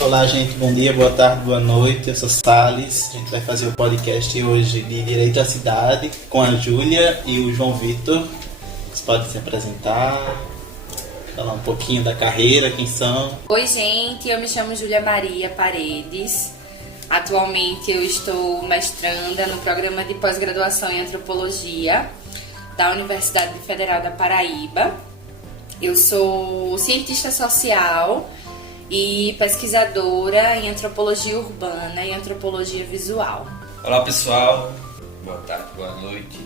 Olá, gente, bom dia, boa tarde, boa noite. Eu sou Salles. A gente vai fazer o podcast hoje de Direito à Cidade com a Júlia e o João Vitor. Vocês podem se apresentar, falar um pouquinho da carreira, quem são. Oi, gente, eu me chamo Júlia Maria Paredes. Atualmente eu estou mestranda no programa de pós-graduação em Antropologia da Universidade Federal da Paraíba. Eu sou cientista social e pesquisadora em antropologia urbana e antropologia visual. Olá pessoal, boa tarde, boa noite.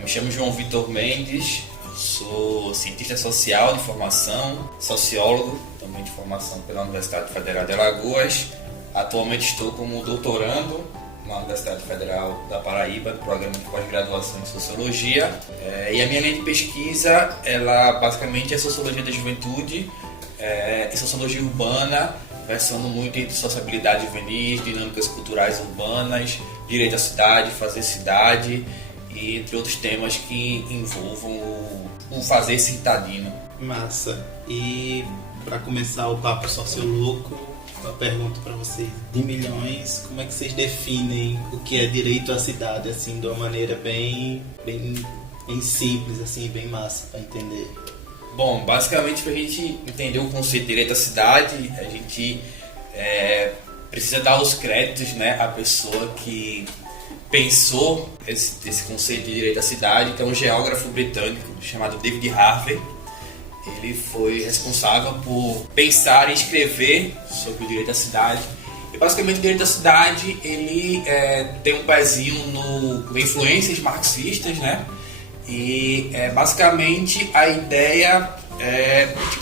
Me chamo João Vitor Mendes, sou cientista social de formação, sociólogo também de formação pela Universidade Federal de Alagoas. Atualmente estou como doutorando na Universidade Federal da Paraíba, no programa de pós-graduação em Sociologia. E a minha linha de pesquisa, ela basicamente é Sociologia da Juventude, e Sociologia Urbana, versando muito entre sociabilidade juvenis, dinâmicas culturais urbanas, direito à cidade, fazer cidade, e entre outros temas que envolvam o fazer citadino. Massa. E para começar o papo sociológico, uma pergunta para vocês de milhões: como é que vocês definem o que é direito à cidade, assim, de uma maneira bem simples, assim, bem massa para entender? Bom, basicamente para a gente entender o conceito de direito à cidade, a gente precisa dar os créditos, né, à pessoa que pensou esse conceito de direito à cidade, que é um geógrafo britânico chamado David Harvey. Ele foi responsável por pensar e escrever sobre o direito à cidade. E basicamente o direito à cidade ele tem um pezinho no influências marxistas, né? E basicamente a ideia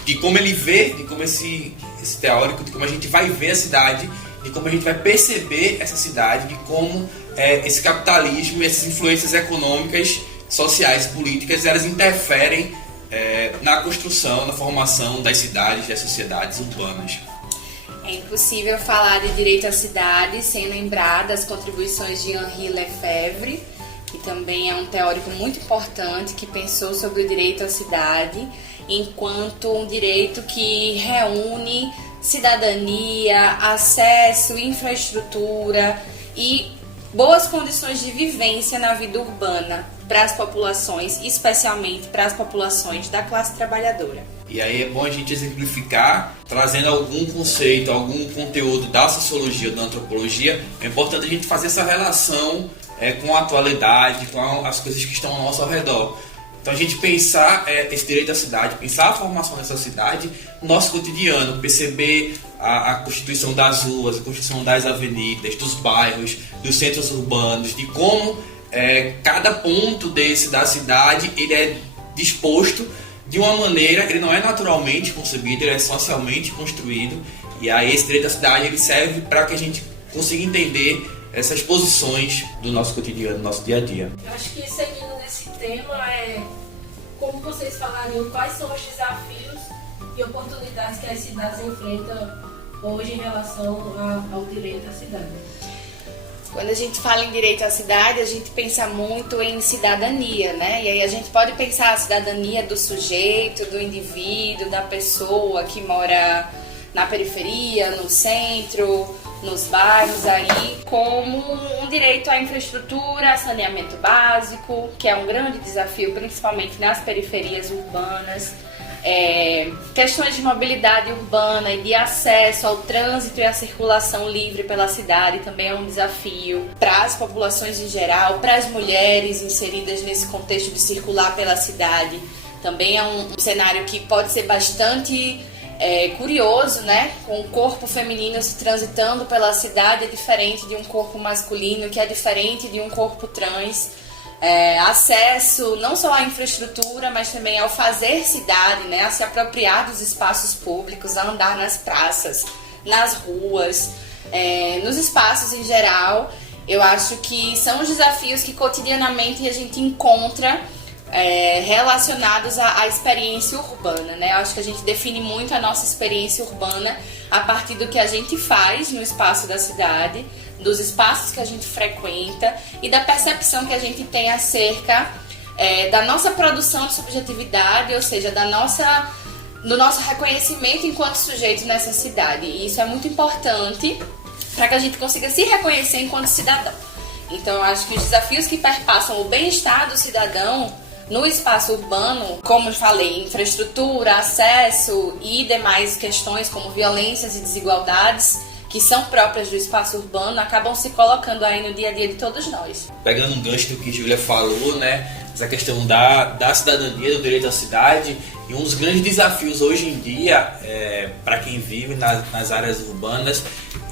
de como ele vê, de como esse teórico, de como a gente vai ver a cidade, de como a gente vai perceber essa cidade, de como esse capitalismo e essas influências econômicas, sociais, políticas, elas interferem na construção, na formação das cidades, das sociedades urbanas. É impossível falar de direito à cidade sem lembrar das contribuições de Henri Lefebvre, que também é um teórico muito importante que pensou sobre o direito à cidade enquanto um direito que reúne cidadania, acesso, infraestrutura e boas condições de vivência na vida urbana para as populações, especialmente para as populações da classe trabalhadora. E aí é bom a gente exemplificar, trazendo algum conceito, algum conteúdo da sociologia ou da antropologia. É importante a gente fazer essa relação com a atualidade, com as coisas que estão ao nosso redor. Então a gente pensar esse direito à cidade, pensar a formação dessa cidade no nosso cotidiano, perceber a constituição das ruas, a constituição das avenidas, dos bairros, dos centros urbanos, de como cada ponto da cidade ele é disposto de uma maneira, ele não é naturalmente concebido, ele é socialmente construído. E aí esse direito à cidade ele serve para que a gente consiga entender essas posições do nosso cotidiano, do nosso dia a dia. Eu acho que seguindo nesse tema como vocês falariam, quais são os desafios e oportunidades que as cidades enfrentam hoje em relação ao direito à cidade? Quando a gente fala em direito à cidade, a gente pensa muito em cidadania, né? E aí a gente pode pensar a cidadania do sujeito, do indivíduo, da pessoa que mora na periferia, no centro, nos bairros aí, como um direito à infraestrutura, a saneamento básico, que é um grande desafio, principalmente nas periferias urbanas. Questões de mobilidade urbana e de acesso ao trânsito e à circulação livre pela cidade também é um desafio para as populações em geral, para as mulheres inseridas nesse contexto de circular pela cidade. Também é um cenário que pode ser bastante curioso, né? Com o corpo feminino se transitando pela cidade é diferente de um corpo masculino, que é diferente de um corpo trans. Acesso não só à infraestrutura, mas também ao fazer cidade, né? A se apropriar dos espaços públicos, a andar nas praças, nas ruas, nos espaços em geral. Eu acho que são os desafios que cotidianamente a gente encontra relacionados à experiência urbana, né? Eu acho que a gente define muito a nossa experiência urbana a partir do que a gente faz no espaço da cidade, dos espaços que a gente frequenta e da percepção que a gente tem acerca da nossa produção de subjetividade, ou seja, do nosso reconhecimento enquanto sujeito nessa cidade. E isso é muito importante para que a gente consiga se reconhecer enquanto cidadão. Então, eu acho que os desafios que perpassam o bem-estar do cidadão no espaço urbano, como eu falei, infraestrutura, acesso e demais questões como violências e desigualdades que são próprias do espaço urbano, acabam se colocando aí no dia a dia de todos nós. Pegando um gancho do que a Júlia falou, né, essa questão da cidadania, do direito à cidade, e um dos grandes desafios hoje em dia, para quem vive nas áreas urbanas,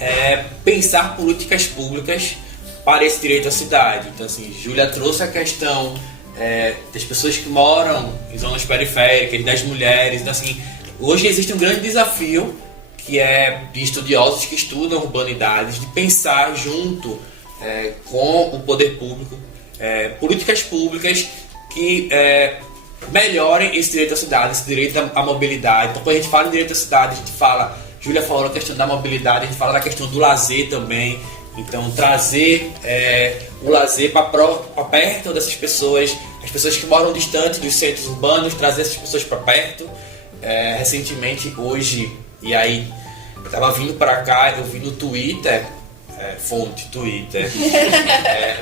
é pensar políticas públicas para esse direito à cidade. Então, assim, Júlia trouxe a questão das pessoas que moram em zonas periféricas, das mulheres. Então, assim, hoje existe um grande desafio que é de estudiosos que estudam urbanidades, de pensar junto com o poder público políticas públicas que melhorem esse direito à cidade, esse direito à mobilidade. Então, quando a gente fala em direito à cidade, a gente fala, Júlia falou a questão da mobilidade, a gente fala da questão do lazer também. Então, trazer o lazer para perto dessas pessoas, as pessoas que moram distante dos centros urbanos, trazer essas pessoas para perto. Recentemente, hoje, e aí, estava vindo para cá, eu vi no Twitter, fonte Twitter,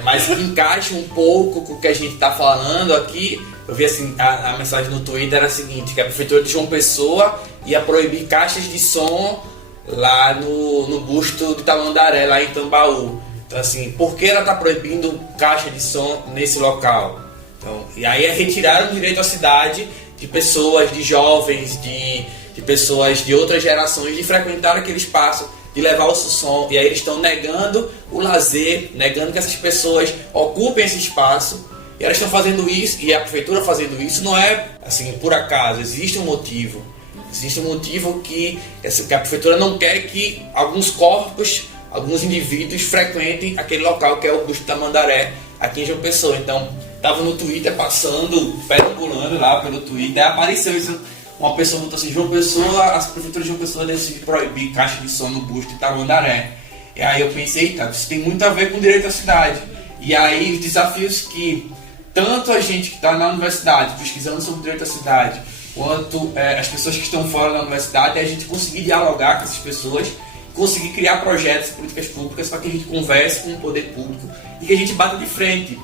mas que encaixa um pouco com o que a gente está falando aqui. Eu vi assim, a mensagem no Twitter era a seguinte, que a Prefeitura de João Pessoa ia proibir caixas de som lá no busto de Tamandaré, lá em Tambaú. Então, assim, por que ela está proibindo caixa de som nesse local? Então, e aí retiraram o direito à cidade de pessoas, de jovens, de pessoas de outras gerações de frequentar aquele espaço, de levar o som. E aí eles estão negando o lazer, negando que essas pessoas ocupem esse espaço. E elas estão fazendo isso, e a prefeitura fazendo isso não é assim por acaso, existe um motivo. Existe um motivo que a prefeitura não quer que alguns corpos, alguns indivíduos frequentem aquele local que é o busto da Tamandaré, aqui em João Pessoa. Então, estava no Twitter passando, perambulando lá pelo Twitter, apareceu isso, uma pessoa botou assim, João Pessoa, a prefeitura de João Pessoa decide proibir caixa de som no busto de Tamandaré. E aí eu pensei, tá, isso tem muito a ver com o direito à cidade. E aí os desafios que tanto a gente que está na universidade, pesquisando sobre o direito à cidade, quanto as pessoas que estão fora da universidade, é a gente conseguir dialogar com essas pessoas, conseguir criar projetos, políticas públicas para que a gente converse com o poder público e que a gente bata de frente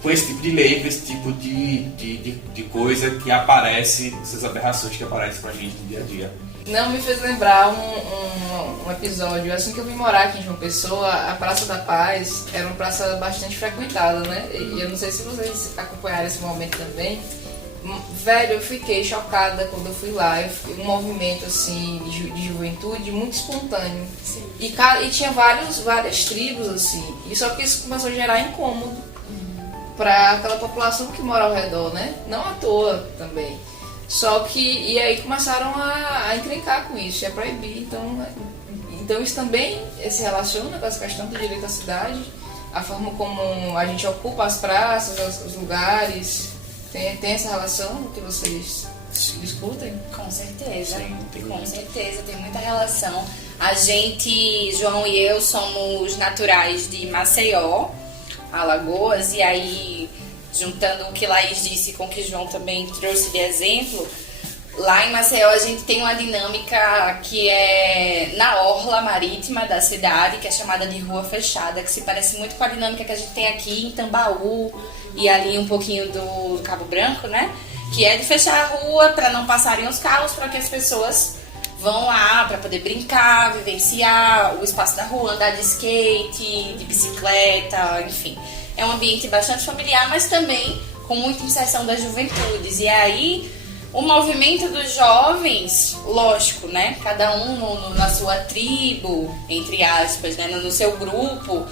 com esse tipo de lei, com esse tipo de coisa que aparece, essas aberrações que aparecem para a gente no dia a dia. Não, me fez lembrar um episódio, assim que eu vim morar aqui em João Pessoa, a Praça da Paz era uma praça bastante frequentada, né? E eu não sei se vocês acompanharam esse momento também. Velho, eu fiquei chocada quando eu fui lá. Um movimento assim de juventude muito espontâneo. Sim. E tinha várias tribos assim. E só que isso começou a gerar incômodo para aquela população que mora ao redor, né? Não à toa também. Só que, e aí começaram a encrencar com isso, a proibir. Então isso também se relaciona com essa questão do direito à cidade, a forma como a gente ocupa as praças, os lugares. Tem essa relação que vocês discutem? Com certeza. Sim, com certeza, tem muita relação. A gente, João e eu, somos naturais de Maceió, Alagoas, e aí, juntando o que Laís disse com o que João também trouxe de exemplo, lá em Maceió a gente tem uma dinâmica que é na orla marítima da cidade, que é chamada de rua fechada, que se parece muito com a dinâmica que a gente tem aqui em Tambaú e ali um pouquinho do Cabo Branco, né? Que é de fechar a rua para não passarem os carros, para que as pessoas vão lá para poder brincar, vivenciar o espaço da rua, andar de skate, de bicicleta, enfim. É um ambiente bastante familiar, mas também com muita inserção das juventudes. E aí, o movimento dos jovens, lógico, né? Cada um na sua tribo, entre aspas, né? No seu grupo,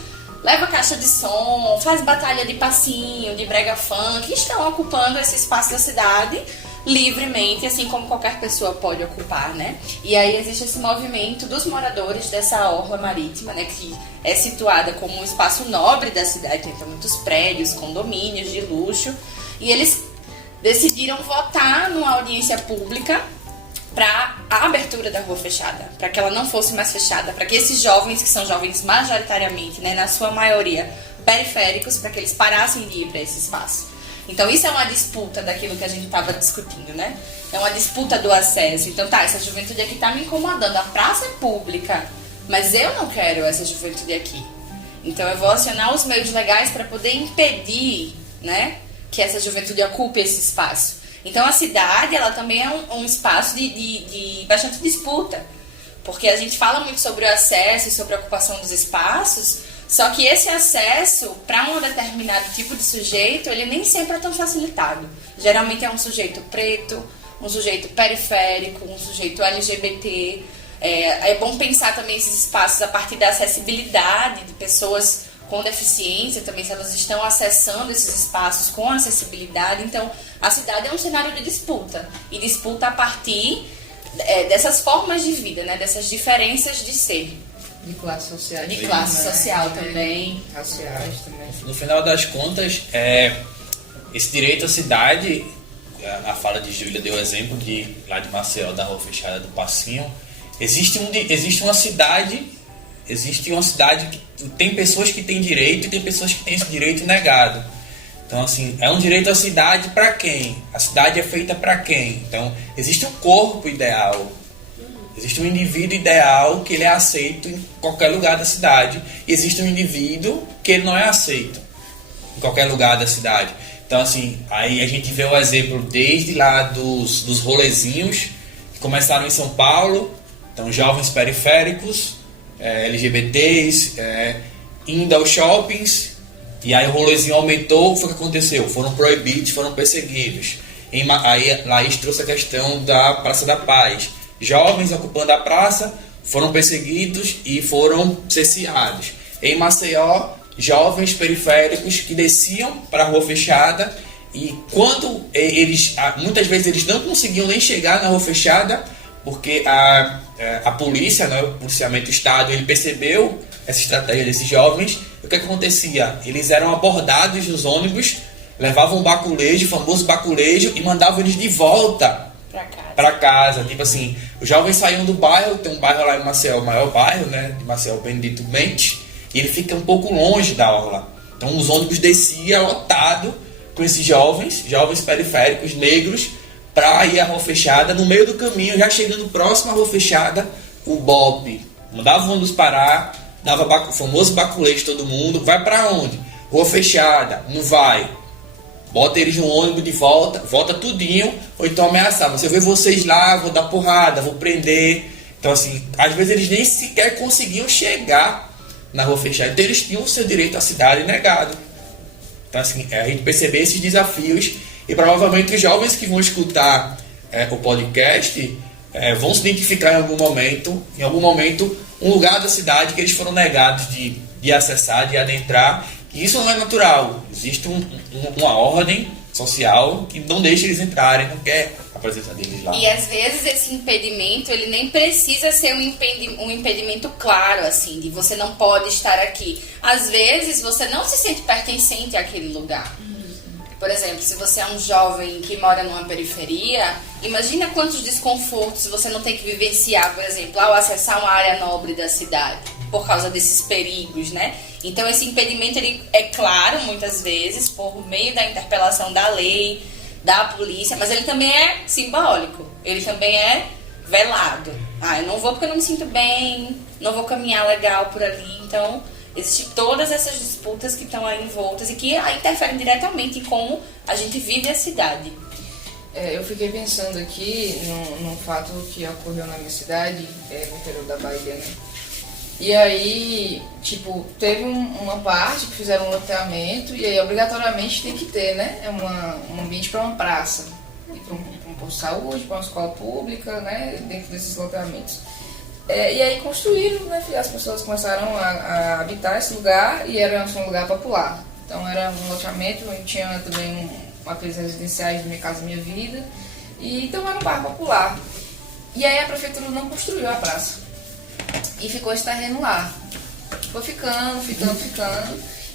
leva caixa de som, faz batalha de passinho, de brega funk, estão ocupando esse espaço da cidade livremente, assim como qualquer pessoa pode ocupar, né? E aí existe esse movimento dos moradores dessa orla marítima, né? Que é situada como um espaço nobre da cidade, tem muitos prédios, condomínios de luxo, e eles decidiram votar numa audiência pública para a abertura da rua fechada, para que ela não fosse mais fechada, para que esses jovens, que são jovens majoritariamente, né, na sua maioria periféricos, para que eles parassem de ir para esse espaço. Então isso é uma disputa daquilo que a gente estava discutindo, né? É uma disputa do acesso. Então tá, essa juventude aqui tá me incomodando, a praça é pública, mas eu não quero essa juventude aqui. Então eu vou acionar os meios legais para poder impedir, né, que essa juventude ocupe esse espaço. Então a cidade, ela também é um espaço de bastante disputa, porque a gente fala muito sobre o acesso e sobre a ocupação dos espaços, só que esse acesso para um determinado tipo de sujeito, ele nem sempre é tão facilitado. Geralmente é um sujeito preto, um sujeito periférico, um sujeito LGBT. É bom pensar também esses espaços a partir da acessibilidade de pessoas com deficiência, também se elas estão acessando esses espaços com acessibilidade. Então, a cidade é um cenário de disputa, e disputa a partir dessas formas de vida, né? Dessas diferenças de ser. De classe social. De classe social também. Raciais também. No final das contas, esse direito à cidade, a fala de Júlia deu exemplo lá de Maceió, da Rua Fechada do Passinho. Existe uma cidade que tem pessoas que têm direito e tem pessoas que têm esse direito negado. Então, assim, é um direito à cidade para quem? A cidade é feita para quem? Então, existe um corpo ideal, existe um indivíduo ideal que ele é aceito em qualquer lugar da cidade, e existe um indivíduo que ele não é aceito em qualquer lugar da cidade. Então, assim, aí a gente vê o exemplo desde lá dos rolezinhos que começaram em São Paulo. Então, jovens periféricos, LGBTs, indo aos shoppings, e aí o rolezinho aumentou. Foi o que aconteceu? Foram proibidos, foram perseguidos. Aí Laís trouxe a questão da Praça da Paz. Jovens ocupando a praça foram perseguidos e foram cerceados. Em Maceió, jovens periféricos que desciam para a Rua Fechada, e quando muitas vezes eles não conseguiam nem chegar na Rua Fechada, porque a polícia, né, o policiamento do Estado, ele percebeu essa estratégia desses jovens. O que acontecia? Eles eram abordados nos ônibus, levavam um baculejo, o famoso baculejo, e mandavam eles de volta para casa. Tipo assim, os jovens saíam do bairro, tem um bairro lá em Maceió, o maior bairro, né, de Maceió, Benedito Mendes, e ele fica um pouco longe da orla. Então os ônibus desciam lotado com esses jovens periféricos, negros, para ir à Rua Fechada. No meio do caminho, já chegando próximo à Rua Fechada, o BOPE mandava o ônibus parar, dava o famoso baculejo todo mundo. Vai para onde? Rua Fechada. Não vai. Bota eles no ônibus de volta tudinho, ou então ameaçava: se eu ver vocês lá, vou dar porrada, vou prender. Então, assim, às vezes eles nem sequer conseguiam chegar na Rua Fechada. Então eles tinham o seu direito à cidade negado. Então, assim, a gente perceber esses desafios. E provavelmente os jovens que vão escutar o podcast vão se identificar em algum momento, um lugar da cidade que eles foram negados de acessar, de adentrar. E isso não é natural. Existe uma ordem social que não deixa eles entrarem, não quer a presença deles lá. E às vezes esse impedimento, ele nem precisa ser um impedimento claro, assim, de você não pode estar aqui. Às vezes você não se sente pertencente àquele lugar. Por exemplo, se você é um jovem que mora numa periferia, imagina quantos desconfortos você não tem que vivenciar, por exemplo, ao acessar uma área nobre da cidade, por causa desses perigos, né? Então esse impedimento, ele é claro muitas vezes por meio da interpelação da lei, da polícia, mas ele também é simbólico, ele também é velado. Eu não vou porque eu não me sinto bem, não vou caminhar legal por ali. Então existem todas essas disputas que estão aí envoltas e que interferem diretamente em como a gente vive a cidade. Eu fiquei pensando aqui num fato que ocorreu na minha cidade, no interior da Bahia, né? E aí, tipo, teve uma parte que fizeram um loteamento, e aí obrigatoriamente tem que ter, né? Um ambiente para uma praça, e para um posto de saúde, para uma escola pública, né? Dentro desses loteamentos. E aí construíram, né? As pessoas começaram a habitar esse lugar, e era um lugar popular. Então era um loteamento, tinha também aqueles residenciais de Minha Casa Minha Vida, e então era um bairro popular. E aí a prefeitura não construiu a praça. E ficou esse terreno lá. Foi ficando.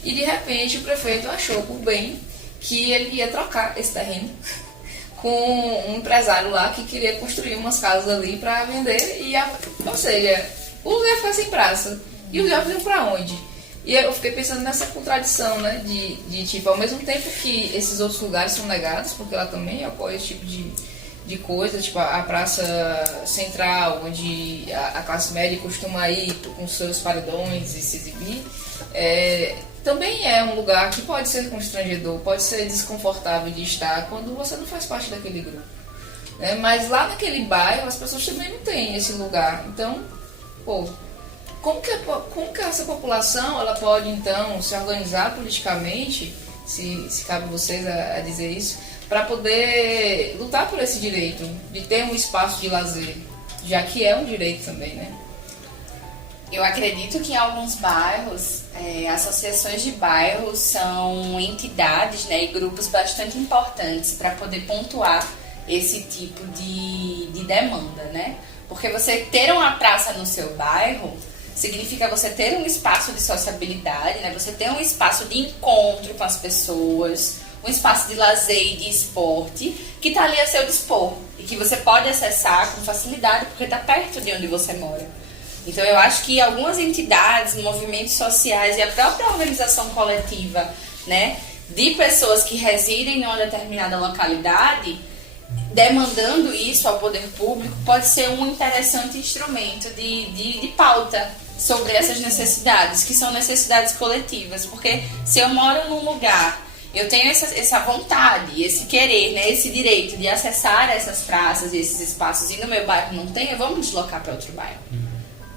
E de repente o prefeito achou por bem que ele ia trocar esse terreno com um empresário lá que queria construir umas casas ali para vender. Ou seja, o lugar ia ficar sem praça. E os jovens iam para onde? E eu fiquei pensando nessa contradição, né? De tipo, ao mesmo tempo que esses outros lugares são negados, porque lá também ocorre esse tipo de coisa, tipo a praça central, onde a classe média costuma ir com seus paredões e se exibir, também é um lugar que pode ser constrangedor, pode ser desconfortável de estar quando você não faz parte daquele grupo. Né? Mas lá naquele bairro as pessoas também não têm esse lugar. Então, pô, como que essa população ela pode então se organizar politicamente, se cabe a vocês a dizer isso, para poder lutar por esse direito de ter um espaço de lazer, já que é um direito também, né? Eu acredito que em alguns bairros, associações de bairros são entidades, né, e grupos bastante importantes para poder pontuar esse tipo de demanda, né? Porque você ter uma praça no seu bairro significa você ter um espaço de sociabilidade, né? Você ter um espaço de encontro com as pessoas, um espaço de lazer e de esporte que está ali a seu dispor e que você pode acessar com facilidade porque está perto de onde você mora. Então eu acho que algumas entidades, movimentos sociais e a própria organização coletiva, né, de pessoas que residem em uma determinada localidade, demandando isso ao poder público, pode ser um interessante instrumento de pauta sobre essas necessidades, que são necessidades coletivas. Porque se eu moro num lugar, eu tenho essa vontade, esse querer, né, esse direito de acessar essas praças e esses espaços, e no meu bairro não tem, eu vou me deslocar para outro bairro.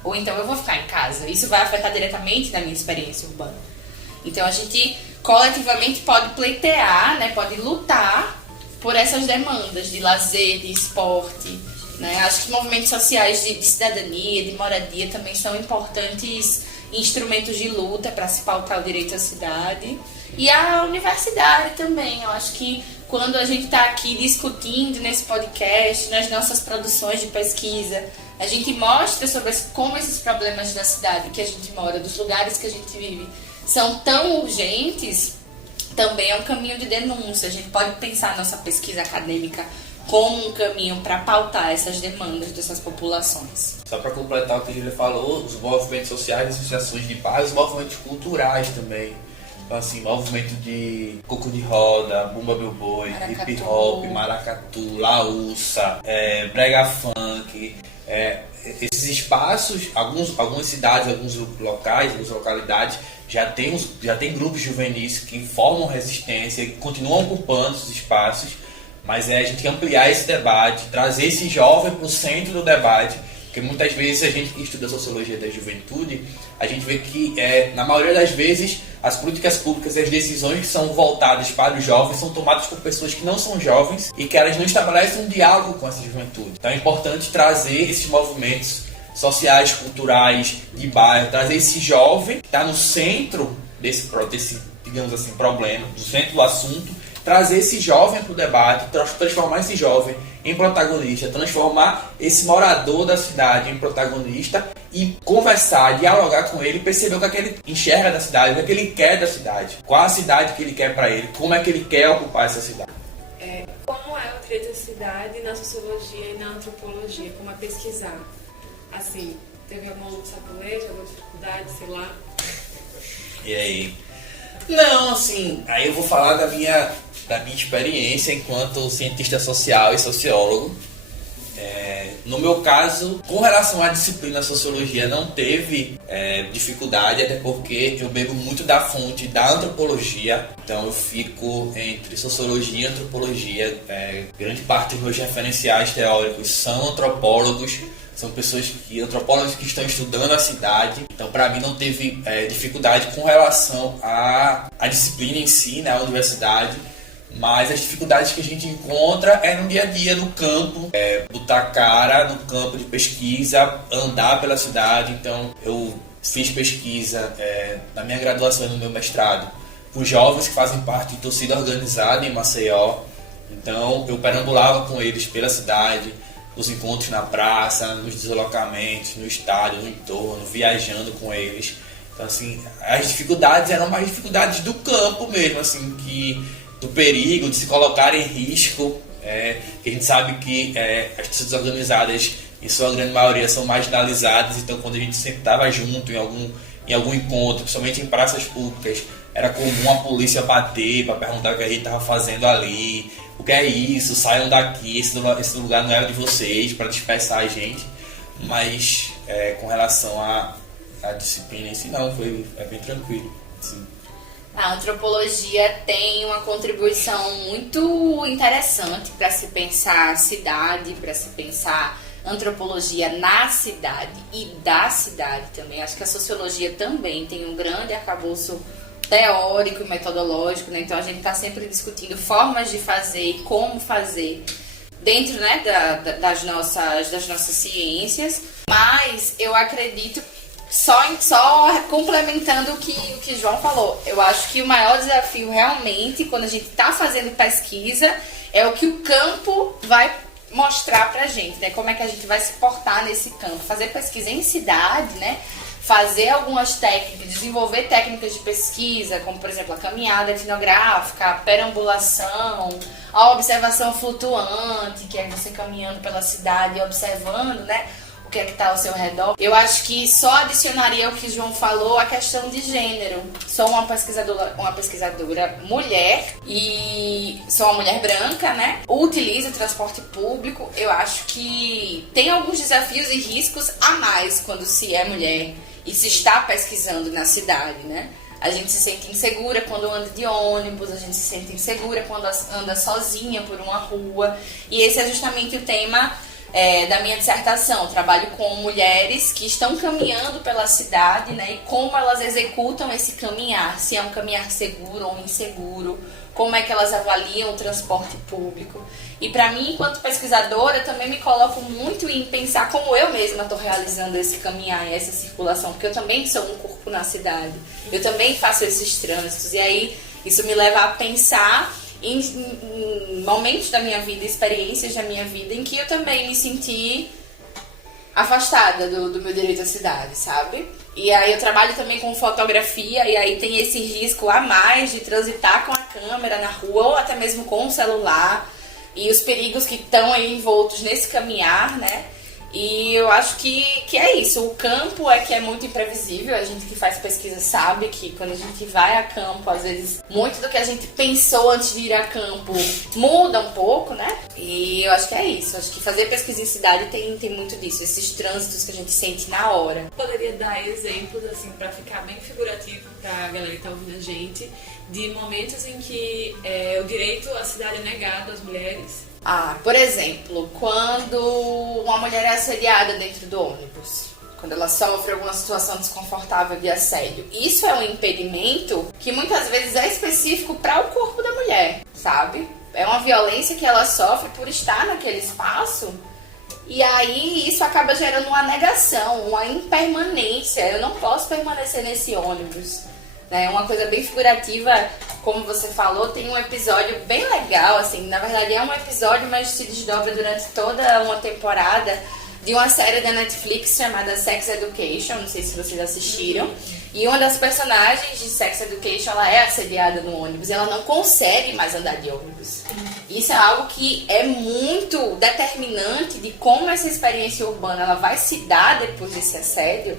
Ou então eu vou ficar em casa. Isso vai afetar diretamente na minha experiência urbana. Então a gente coletivamente pode pleitear, né, pode lutar por essas demandas de lazer, de esporte, né? Acho que movimentos sociais de cidadania, de moradia também são importantes instrumentos de luta para se pautar o direito à cidade. E a universidade também. Eu acho que quando a gente está aqui discutindo nesse podcast, nas nossas produções de pesquisa, a gente mostra sobre como esses problemas da cidade que a gente mora, dos lugares que a gente vive, são tão urgentes, também é um caminho de denúncia. A gente pode pensar a nossa pesquisa acadêmica como um caminho para pautar essas demandas dessas populações. Só para completar o que a Júlia falou, os movimentos sociais, associações de bairros, os movimentos culturais também. Então, assim, movimento de coco de roda, bumba meu boi, hip hop, maracatu, laúça, brega funk. Esses espaços, algumas cidades, alguns locais, algumas localidades já tem grupos juvenis que formam resistência, que continuam ocupando esses espaços, mas a gente ampliar esse debate, trazer esse jovem para o centro do debate, porque muitas vezes a gente que estuda a sociologia da juventude, a gente vê que na maioria das vezes as políticas públicas e as decisões que são voltadas para os jovens são tomadas por pessoas que não são jovens e que elas não estabelecem um diálogo com essa juventude. Então é importante trazer esses movimentos sociais, culturais, de bairro, trazer esse jovem que está no centro desse, digamos assim, problema, no centro do assunto, trazer esse jovem para o debate, transformar esse jovem em protagonista, transformar esse morador da cidade em protagonista e conversar, dialogar com ele, perceber o que é que ele enxerga da cidade, o que é que ele quer da cidade, qual a cidade que ele quer para ele, como é que ele quer ocupar essa cidade. Como é o direito à cidade na sociologia e na antropologia, como é pesquisar? Assim, teve alguma sacoleja, alguma dificuldade, sei lá? E aí? Não, assim, aí eu vou falar da minha experiência enquanto cientista social e sociólogo. No meu caso, com relação à disciplina sociologia, não teve dificuldade, até porque eu bebo muito da fonte da antropologia, então eu fico entre sociologia e antropologia. Grande parte dos meus referenciais teóricos são antropólogos, são antropólogos que estão estudando a cidade, então para mim não teve dificuldade com relação à disciplina em si, né, a universidade. Mas as dificuldades que a gente encontra no dia a dia, no campo, botar a cara no campo de pesquisa, andar pela cidade. Então eu fiz pesquisa na minha graduação e no meu mestrado com jovens que fazem parte de torcida organizada em Maceió. Então eu perambulava com eles pela cidade, nos encontros na praça, nos deslocamentos, no estádio, no entorno, viajando com eles. Então assim, as dificuldades eram mais dificuldades do campo mesmo, assim, do perigo de se colocar em risco, que a gente sabe que as torcidas organizadas, em sua grande maioria, são marginalizadas, então quando a gente sentava junto em algum em algum encontro, principalmente em praças públicas, era comum a polícia bater para perguntar o que a gente estava fazendo ali, o que é isso, saiam daqui, esse lugar não é de vocês, para dispersar a gente. Mas com relação à disciplina em si, não, é bem tranquilo. Sim. A antropologia tem uma contribuição muito interessante para se pensar a cidade, para se pensar antropologia na cidade e da cidade também. Acho que a sociologia também tem um grande arcabouço teórico e metodológico, né? Então a gente está sempre discutindo formas de fazer e como fazer dentro, né, das nossas ciências, mas eu acredito, só complementando o que João falou, eu acho que o maior desafio realmente, quando a gente está fazendo pesquisa, é o que o campo vai mostrar pra gente, né? Como é que a gente vai se portar nesse campo. Fazer pesquisa em cidade, né? Fazer algumas técnicas, desenvolver técnicas de pesquisa, como por exemplo a caminhada etnográfica, a perambulação, a observação flutuante, que é você caminhando pela cidade e observando, né, o que é que está ao seu redor. Eu acho que só adicionaria o que o João falou, a questão de gênero. Sou uma pesquisadora mulher e sou uma mulher branca, né? Utilizo o transporte público. Eu acho que tem alguns desafios e riscos a mais quando se é mulher e se está pesquisando na cidade, né? A gente se sente insegura quando anda de ônibus, a gente se sente insegura quando anda sozinha por uma rua. E esse é justamente o tema da minha dissertação. Trabalho com mulheres que estão caminhando pela cidade, né? E como elas executam esse caminhar, se é um caminhar seguro ou inseguro, como é que elas avaliam o transporte público. E para mim, enquanto pesquisadora, eu também me coloco muito em pensar como eu mesma estou realizando esse caminhar, essa circulação, porque eu também sou um corpo na cidade, eu também faço esses trânsitos, e aí isso me leva a pensar em momentos da minha vida, experiências da minha vida, em que eu também me senti afastada do meu direito à cidade, sabe? E aí eu trabalho também com fotografia, e aí tem esse risco a mais de transitar com a câmera na rua, ou até mesmo com o celular, e os perigos que estão aí envoltos nesse caminhar, né? E eu acho que é isso. O campo é que é muito imprevisível. A gente que faz pesquisa sabe que quando a gente vai a campo, às vezes, muito do que a gente pensou antes de ir a campo muda um pouco, né? E eu acho que é isso. Acho que fazer pesquisa em cidade tem muito disso. Esses trânsitos que a gente sente na hora. Poderia dar exemplos, assim, pra ficar bem figurativo pra galera que tá ouvindo a gente, de momentos em que o direito à cidade é negado às mulheres. Por exemplo, quando uma mulher é assediada dentro do ônibus, quando ela sofre alguma situação desconfortável de assédio. Isso é um impedimento que muitas vezes é específico para o corpo da mulher, sabe? É uma violência que ela sofre por estar naquele espaço, e aí isso acaba gerando uma negação, uma impermanência. Eu não posso permanecer nesse ônibus. É uma coisa bem figurativa, como você falou. Tem um episódio bem legal, assim, na verdade é um episódio, mas se desdobra durante toda uma temporada, de uma série da Netflix chamada Sex Education, não sei se vocês assistiram. E uma das personagens de Sex Education, ela é assediada no ônibus e ela não consegue mais andar de ônibus. Isso é algo que é muito determinante de como essa experiência urbana ela vai se dar depois desse assédio,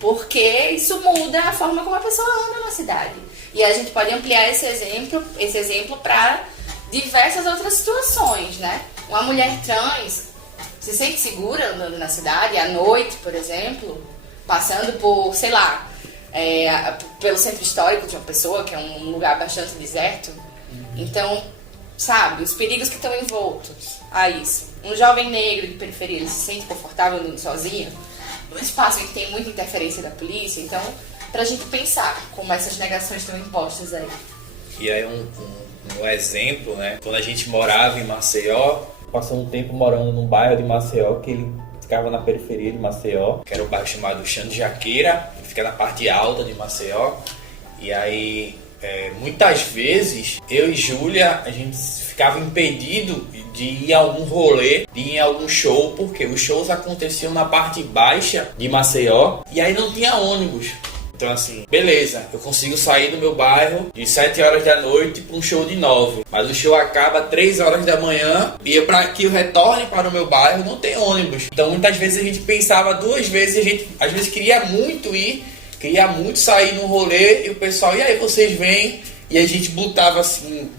porque isso muda a forma como a pessoa anda na cidade. E a gente pode ampliar esse exemplo para diversas outras situações, né? Uma mulher trans se sente segura andando na cidade, à noite, por exemplo, passando por, sei lá, pelo centro histórico de uma pessoa, que é um lugar bastante deserto. Então, sabe, os perigos que estão envoltos a isso. Um jovem negro de periferia, ele se sente confortável andando sozinho, num espaço em que tem muita interferência da polícia. Então, pra gente pensar como essas negações estão impostas aí. E aí um exemplo, né? Quando a gente morava em Maceió, passou um tempo morando num bairro de Maceió, que ele ficava na periferia de Maceió, que era um bairro chamado Chão de Jaqueira, que fica na parte alta de Maceió. E aí, muitas vezes, eu e Júlia, a gente ficava impedido de ir a algum rolê, de ir a algum show, porque os shows aconteciam na parte baixa de Maceió, e aí não tinha ônibus. Então assim, beleza, eu consigo sair do meu bairro de 7 horas da noite para um show de 9, mas o show acaba 3 horas da manhã e para que eu retorne para o meu bairro não tem ônibus. Então muitas vezes a gente pensava duas vezes, a gente às vezes queria muito ir queria muito sair no rolê e o pessoal, e aí vocês vêm? E a gente botava assim,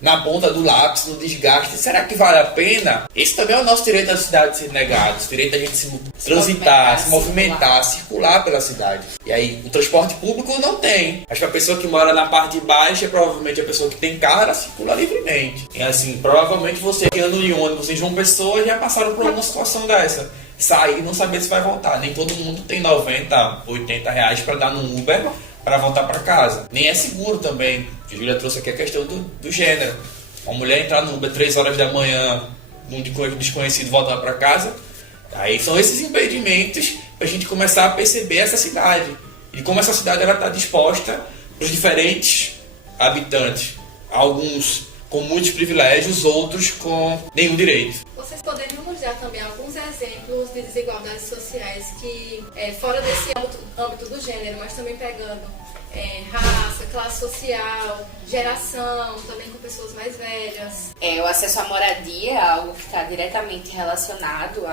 na ponta do lápis, no desgaste, será que vale a pena? Esse também é o nosso direito da cidade de ser negado, o direito da gente se transitar, se movimentar, circular pela cidade. E aí o transporte público não tem. Acho que a pessoa que mora na parte de baixo é provavelmente a pessoa que tem carro, ela circula livremente. E assim, provavelmente você que anda em ônibus em João Pessoa já passaram por uma situação dessa. Sair e não saber se vai voltar. Nem todo mundo tem 90, 80 reais para dar no Uber para voltar para casa. Nem é seguro também. A Júlia trouxe aqui a questão do gênero. Uma mulher entrar no Uber 3 horas da manhã, um desconhecido voltar para casa. Aí são esses impedimentos para a gente começar a perceber essa cidade. E como essa cidade está disposta para os diferentes habitantes. Alguns com muitos privilégios, outros com nenhum direito. Vocês poderiam nos dar também alguns exemplos de desigualdades sociais que, fora desse âmbito do gênero, mas também pegando raça, classe social, geração, também com pessoas mais velhas? O acesso à moradia é algo que está diretamente relacionado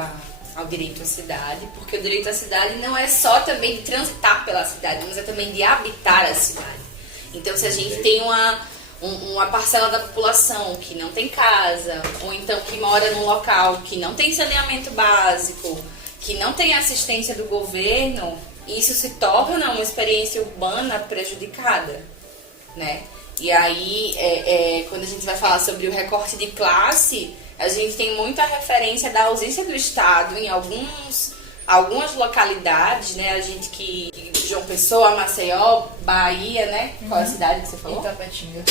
ao direito à cidade, porque o direito à cidade não é só também de transitar pela cidade, mas é também de habitar a cidade. Então, se a gente tem uma parcela da população que não tem casa, ou então que mora num local que não tem saneamento básico, que não tem assistência do governo, isso se torna uma experiência urbana prejudicada, né? E aí, quando a gente vai falar sobre o recorte de classe, a gente tem muita referência da ausência do Estado em algumas localidades, né? A gente que João Pessoa, Maceió, Bahia, né? Qual é a cidade que você falou?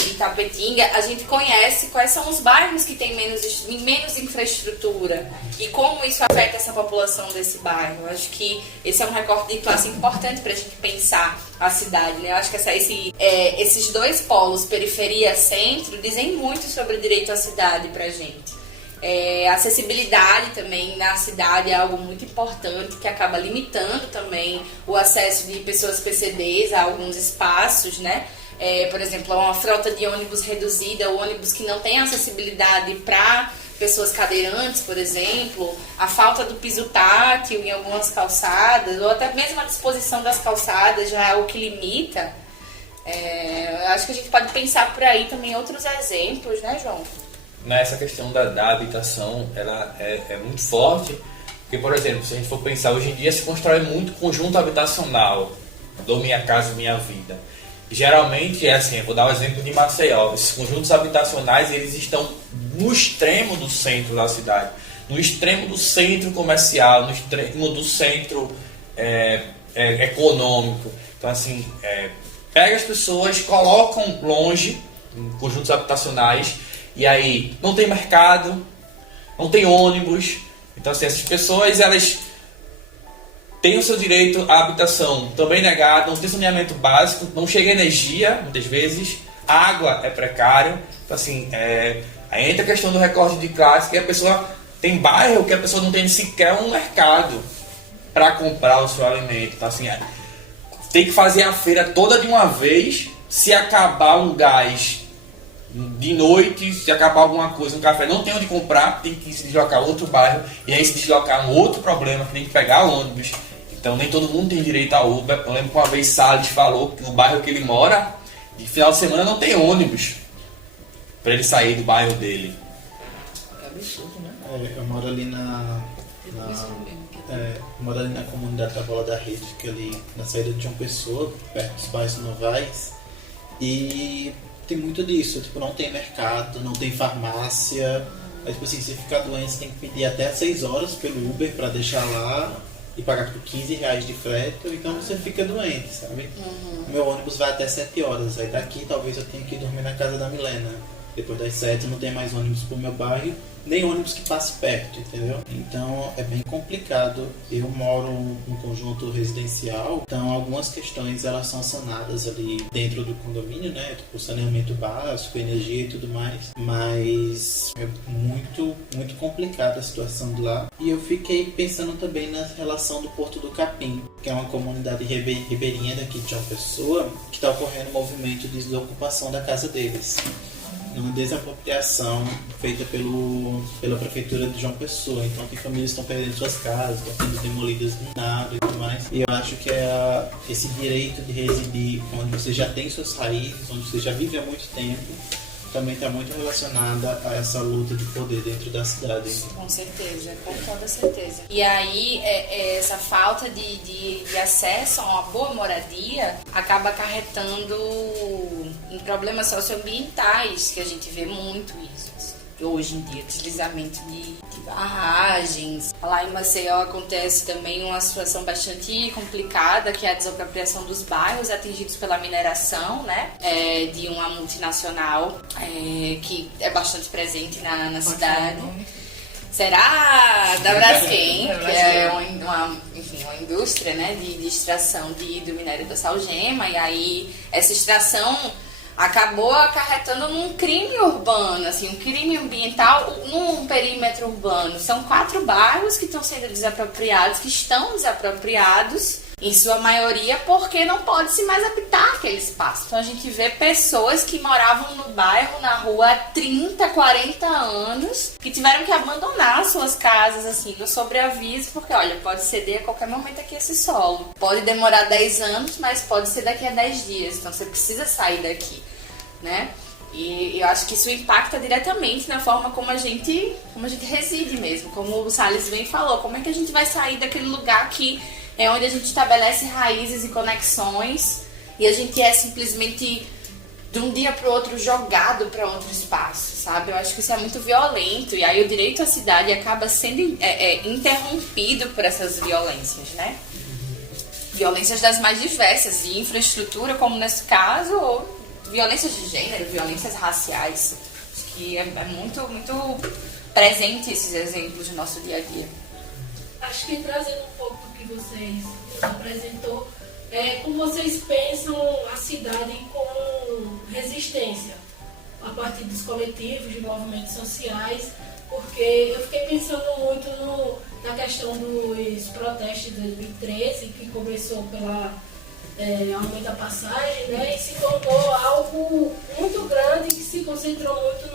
Itapetinga. A gente conhece quais são os bairros que têm menos infraestrutura e como isso afeta essa população desse bairro. Eu acho que esse é um recorte de classe importante para a gente pensar a cidade, né? Eu acho que esses dois polos, periferia e centro, dizem muito sobre o direito à cidade pra gente. Acessibilidade também na cidade é algo muito importante que acaba limitando também o acesso de pessoas PCDs a alguns espaços, né? Por exemplo, uma frota de ônibus reduzida, ônibus que não tem acessibilidade para pessoas cadeirantes, por exemplo, a falta do piso tátil em algumas calçadas, ou até mesmo a disposição das calçadas já é algo que limita. Eu acho que a gente pode pensar por aí também outros exemplos, né, João? Nessa questão da habitação, ela é muito forte, porque, por exemplo, se a gente for pensar, hoje em dia se constrói muito conjunto habitacional, do Minha Casa Minha Vida. E, geralmente é assim, eu vou dar o exemplo de Maceió, esses conjuntos habitacionais, eles estão no extremo do centro da cidade, no extremo do centro comercial, no extremo do centro econômico. Então, assim, pega as pessoas, colocam longe, em conjuntos habitacionais, e aí não tem mercado, não tem ônibus. Então, assim, essas pessoas, elas têm o seu direito à habitação também negado, não tem saneamento básico, não chega energia, muitas vezes, água é precário. Então, assim, aí entra a questão do recorte de classe, que a pessoa tem bairro que a pessoa não tem sequer um mercado para comprar o seu alimento. Então, assim, tem que fazer a feira toda de uma vez. Se acabar um gás de noite, se acabar alguma coisa, um café, não tem onde comprar, tem que se deslocar a outro bairro, e aí se deslocar um outro problema, que tem que pegar ônibus. Então nem todo mundo tem direito a Uber. Eu lembro que uma vez Salles falou que no bairro que ele mora, de final de semana não tem ônibus para ele sair do bairro dele. Que absurdo, né? Eu moro ali moro ali na comunidade da Bola da Rede, que é ali na saída de João Pessoa, perto dos bairros Novais, e tem muito disso, tipo, não tem mercado, não tem farmácia. Aí, tipo assim, se ficar doente, você tem que pedir até 6 horas pelo Uber pra deixar lá e pagar por 15 reais de frete, então você fica doente, sabe? O meu ônibus vai até 7 horas, aí daqui talvez eu tenha que dormir na casa da Milena. Depois das 7 não tem mais ônibus pro meu bairro, nem ônibus que passe perto, entendeu? Então é bem complicado. Eu moro num conjunto residencial, então algumas questões elas são sanadas ali dentro do condomínio, né? Tipo saneamento básico, energia e tudo mais, mas é muito, muito complicada a situação de lá. E eu fiquei pensando também na relação do Porto do Capim, que é uma comunidade ribeirinha daqui de João Pessoa, que está ocorrendo um movimento de desocupação da casa deles. uma desapropriação feita pela prefeitura de João Pessoa. Então tem famílias que estão perdendo suas casas, estão sendo demolidas do nada e tudo mais. E eu acho que esse direito de residir onde você já tem suas raízes, onde você já vive há muito tempo, também está muito relacionada a essa luta de poder dentro da cidade. Com certeza, com toda certeza. E aí, essa falta de acesso a uma boa moradia acaba acarretando em problemas socioambientais, que a gente vê muito isso. Hoje em dia, deslizamento de barragens. Lá em Maceió acontece também uma situação bastante complicada, que é a desapropriação dos bairros atingidos pela mineração, né? De uma multinacional que é bastante presente na cidade. Será da Braskem, que é uma indústria, né, de extração do minério da salgema, e aí essa extração acabou acarretando num crime urbano, assim, um crime ambiental num perímetro urbano. São 4 bairros que estão sendo desapropriados, que estão desapropriados, em sua maioria, porque não pode se mais habitar aquele espaço. Então a gente vê pessoas que moravam no bairro, na rua, há 30, 40 anos, que tiveram que abandonar suas casas, assim, no sobreaviso, porque, olha, pode ceder a qualquer momento aqui esse solo. Pode demorar 10 anos, mas pode ser daqui a 10 dias. Então você precisa sair daqui, né? E eu acho que isso impacta diretamente na forma como a gente reside mesmo. Como o Salles bem falou, como é que a gente vai sair daquele lugar que é onde a gente estabelece raízes e conexões e a gente é simplesmente de um dia para o outro jogado para outro espaço, sabe? Eu acho que isso é muito violento e aí o direito à cidade acaba sendo interrompido por essas violências, né? Violências das mais diversas, de infraestrutura, como nesse caso, ou violências de gênero, violências raciais. Acho que é muito, muito presente esses exemplos no nosso dia a dia. Acho que trazendo um pouco do que vocês nos apresentou, como vocês pensam a cidade com resistência a partir dos coletivos, de movimentos sociais, porque eu fiquei pensando muito na questão dos protestos de 2013, que começou pela aumento da passagem, né, e se tornou algo muito grande, que se concentrou muito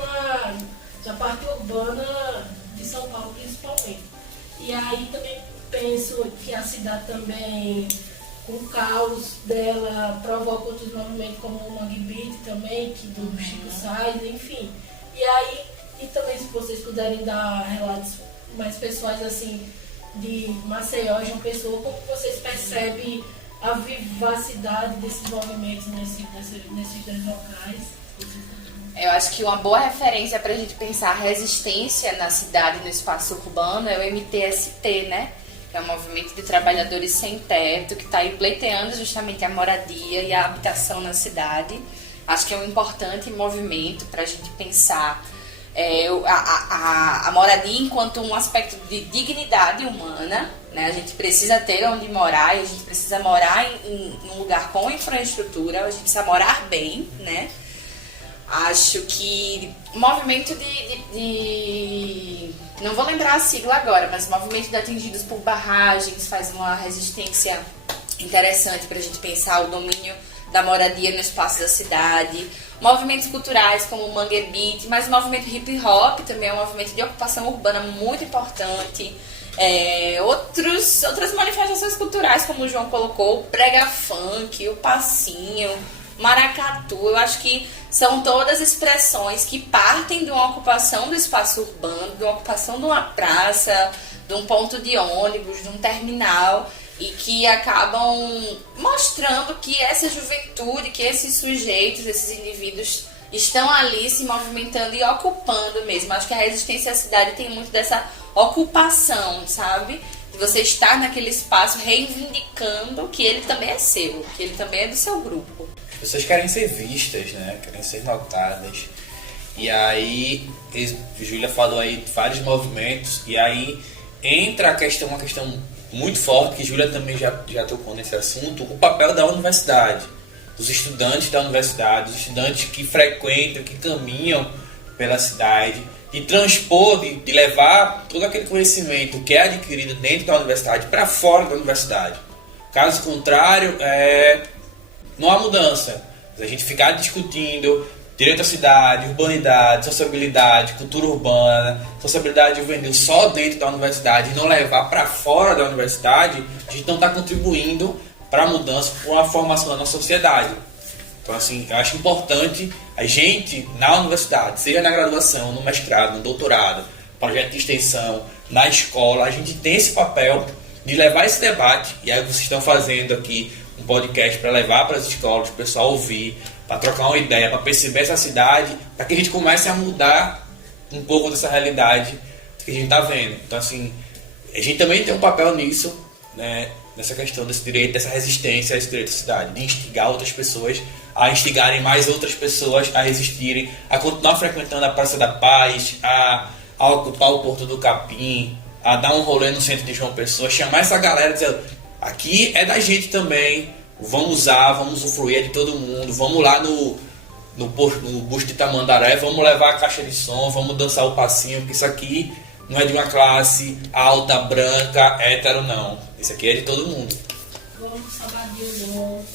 na parte urbana de São Paulo, principalmente. E aí também penso que a cidade também, com o caos dela, provoca outros movimentos como o Mangue Beat também, que do Chico Sainz, enfim. E aí, e também se vocês puderem dar relatos mais pessoais, assim, de Maceió, João Pessoa, como vocês percebem a vivacidade desses movimentos nesses 2 locais? Eu acho que uma boa referência para a gente pensar a resistência na cidade, no espaço urbano, é o MTST, né? Que é um movimento de trabalhadores sem teto, que está aí pleiteando justamente a moradia e a habitação na cidade. Acho que é um importante movimento para a gente pensar a moradia enquanto um aspecto de dignidade humana, né? A gente precisa ter onde morar e a gente precisa morar em um lugar com infraestrutura, a gente precisa morar bem, né? Acho que o movimento não vou lembrar a sigla agora, mas o movimento de atingidos por barragens faz uma resistência interessante para a gente pensar o domínio da moradia no espaço da cidade. Movimentos culturais como o Mangue Beat, mas o movimento hip hop também é um movimento de ocupação urbana muito importante. Outras manifestações culturais, como o João colocou, o prega funk, o passinho, maracatu, eu acho que são todas expressões que partem de uma ocupação do espaço urbano, de uma ocupação de uma praça, de um ponto de ônibus, de um terminal, e que acabam mostrando que essa juventude, que esses sujeitos, esses indivíduos estão ali se movimentando e ocupando mesmo. Acho que a resistência à cidade tem muito dessa ocupação, sabe? De você estar naquele espaço reivindicando que ele também é seu, que ele também é do seu grupo. As pessoas querem ser vistas, né? Querem ser notadas. E aí, Júlia falou aí de vários movimentos, e aí entra uma questão muito forte, que Júlia também já tocou nesse assunto, o papel da universidade, dos estudantes da universidade, dos estudantes que frequentam, que caminham pela cidade, de transpor, de levar todo aquele conhecimento que é adquirido dentro da universidade para fora da universidade. Caso contrário, não há mudança. A gente ficar discutindo direito à cidade, urbanidade, sociabilidade, cultura urbana, sociabilidade juvenil só dentro da universidade e não levar para fora da universidade, a gente não está contribuindo para a mudança, para uma formação da nossa sociedade. Então, assim, eu acho importante a gente, na universidade, seja na graduação, no mestrado, no doutorado, projeto de extensão, na escola, a gente tem esse papel de levar esse debate, e aí vocês estão fazendo aqui um podcast para levar para as escolas, para o pessoal ouvir, para trocar uma ideia, para perceber essa cidade, para que a gente comece a mudar um pouco dessa realidade que a gente está vendo. Então, assim, a gente também tem um papel nisso, né, nessa questão desse direito, dessa resistência a esse direito à cidade, de instigar outras pessoas a instigarem mais outras pessoas a resistirem, a continuar frequentando a Praça da Paz, a ocupar o Porto do Capim, a dar um rolê no centro de João Pessoa, chamar essa galera dizendo, aqui é da gente também, vamos usar, vamos usufruir de todo mundo, vamos lá no busto de Tamandaré, vamos levar a caixa de som, vamos dançar o passinho, porque isso aqui não é de uma classe alta, branca, hétero, não. Isso aqui é de todo mundo. Vamos sabadinho bom.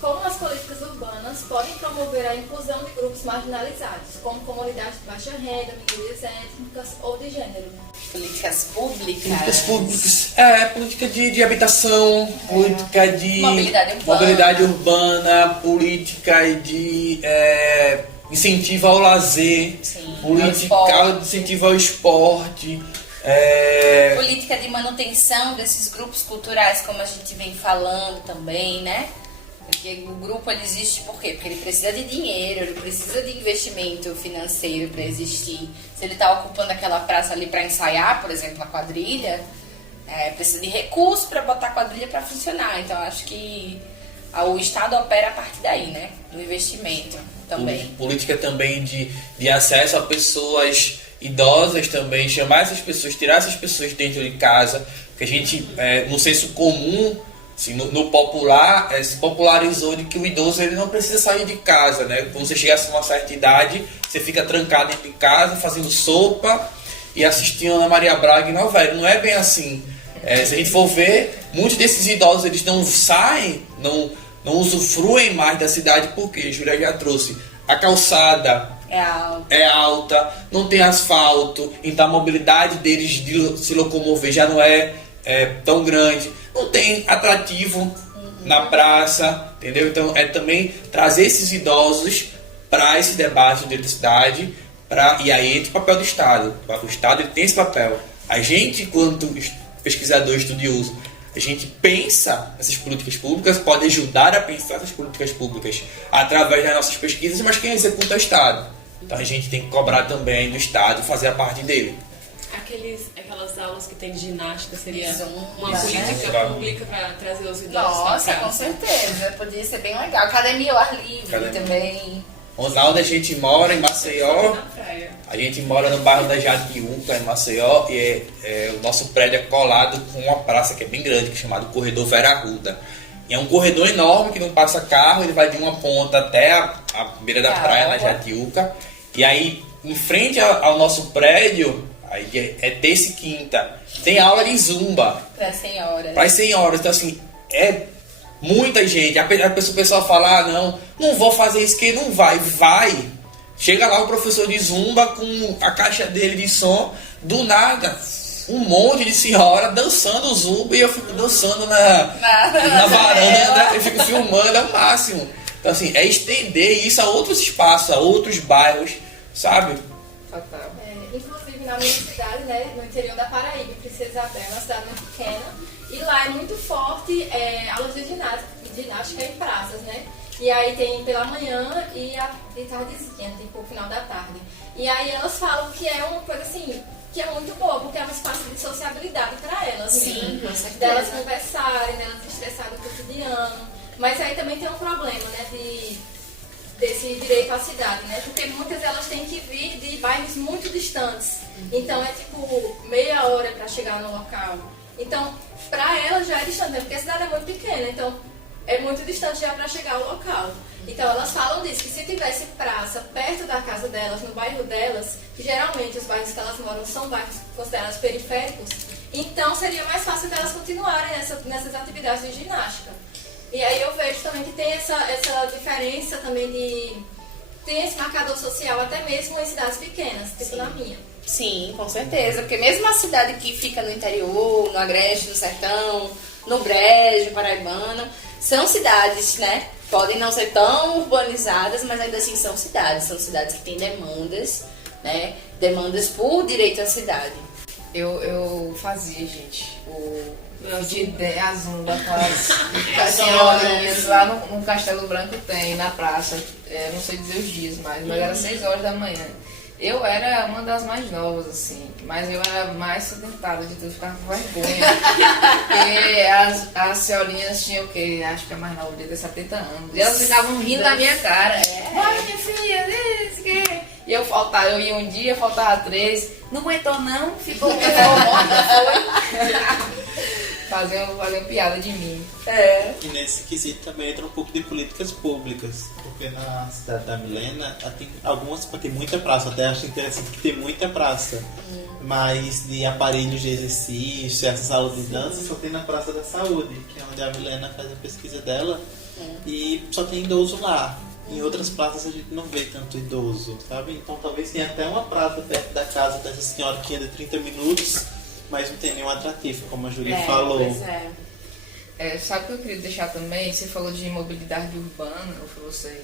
Como as políticas urbanas podem promover a inclusão de grupos marginalizados, como comunidades de baixa renda, minorias étnicas ou de gênero? Políticas públicas. Políticas públicas, política de habitação, política de mobilidade urbana, política de incentivo ao lazer, sim, política de incentivo ao esporte. Política de manutenção desses grupos culturais, como a gente vem falando também, né? Porque o grupo ele existe por quê? Porque ele precisa de dinheiro, ele precisa de investimento financeiro para existir. Se ele está ocupando aquela praça ali para ensaiar, por exemplo, a quadrilha, precisa de recursos para botar a quadrilha para funcionar. Então, acho que o Estado opera a partir daí, né? Do investimento também. Política também de acesso a pessoas idosas também, chamar essas pessoas, tirar essas pessoas dentro de casa, porque a gente, no senso comum, assim, no popular, se popularizou de que o idoso ele não precisa sair de casa, né? Quando você chegar a uma certa idade, você fica trancado dentro de casa, fazendo sopa e assistindo Ana Maria Braga e novela. Não é bem assim. Se a gente for ver, muitos desses idosos eles não saem, não usufruem mais da cidade, porque Júlia já trouxe a calçada é alta, não tem asfalto, então a mobilidade deles de se locomover já não é tão grande, não tem atrativo na praça, entendeu? Então é também trazer esses idosos para esse debate de cidade, e aí entra o papel do Estado. O Estado ele tem esse papel. A gente, enquanto pesquisador estudioso, a gente pensa essas políticas públicas, pode ajudar a pensar essas políticas públicas através das nossas pesquisas, mas quem executa é o Estado. Então a gente tem que cobrar também do Estado fazer a parte dele. Aquelas aulas que tem de ginástica seria uma né? política pública para trazer os idosos para Nossa, praça. com certeza. Podia ser bem legal. Academia ao ar livre também. Onde a gente mora, em Maceió, a gente mora no bairro da Jatiuca, em Maceió, e o nosso prédio é colado com uma praça que é bem grande, que é chamado Corredor Vera Arruda. E é um corredor enorme que não passa carro, ele vai de uma ponta até a beira da praia, na Jatiuca. E aí, em frente ao nosso prédio, aí é terça e quinta, tem aula de zumba. Para as senhoras. Para as senhoras. Então, assim, é muita gente. O pessoal fala, não vou fazer isso, que não vai. Vai. Chega lá o professor de zumba com a caixa dele de som, do nada, um monte de senhora dançando zumba, e eu fico dançando na varanda, né? Eu fico filmando, é o máximo. Então, assim, é estender isso a outros espaços, a outros bairros, sabe? Total. Inclusive na minha cidade, né, no interior da Paraíba, Princesa Isabel, uma cidade muito pequena, e lá é muito forte aulas de ginástica em praças, né? E aí tem pela manhã e tardezinha, tipo o final da tarde. E aí elas falam que é uma coisa assim, que é muito boa, porque é um espaço de sociabilidade para elas. Sim, com certeza. Delas conversarem, delas estressarem o cotidiano. Mas aí também tem um problema, né, desse direito à cidade, né? Porque muitas delas têm que vir de bairros muito distantes. Então é tipo meia hora para chegar no local. Então, para elas já é distante, né? Porque a cidade é muito pequena, então é muito distante já para chegar ao local. Então elas falam disso, que se tivesse praça perto da casa delas, no bairro delas, que geralmente os bairros que elas moram são bairros considerados periféricos, então seria mais fácil delas continuarem nessas atividades de ginástica. E aí eu vejo também que tem essa diferença também tem esse marcador social até mesmo em cidades pequenas, tipo na minha. Sim, com certeza. Porque mesmo a cidade que fica no interior, no Agreste, no Sertão, no Brejo, Paraibano, são cidades, né? Podem não ser tão urbanizadas, mas ainda assim são cidades. São cidades que têm demandas, né? Demandas por direito à cidade. Eu fazia, gente, o a zumba com as senhorinhas lá no Castelo Branco tem, na praça, não sei dizer os dias mais, mas era 6 horas da manhã. Eu era uma das mais novas, assim, mas eu era mais sedentada de tudo, ficava com vergonha. Porque as senhorinhas tinham o quê? Acho que a mais nova devia ter 70 anos. E elas ficavam rindo da minha cara. Vai, minha filha, isso que... E eu ia um dia, faltava 3. Não aguentou não, ficou morta, foi. Faziam piada de mim. E nesse quesito também entra um pouco de políticas públicas, porque na cidade da Milena tem algumas, tem muita praça, até acho interessante que tem muita praça, mas de aparelhos de exercício, essa sala de dança só tem na Praça da Saúde, que é onde a Milena faz a pesquisa dela, e só tem idoso lá. Em outras praças a gente não vê tanto idoso, sabe? Então talvez tenha até uma praça perto da casa dessa senhora que anda 30 minutos, mas não tem nenhum atrativo, como a Júlia falou. Pois é. Sabe o que eu queria deixar também? Você falou de mobilidade urbana, ou foi você?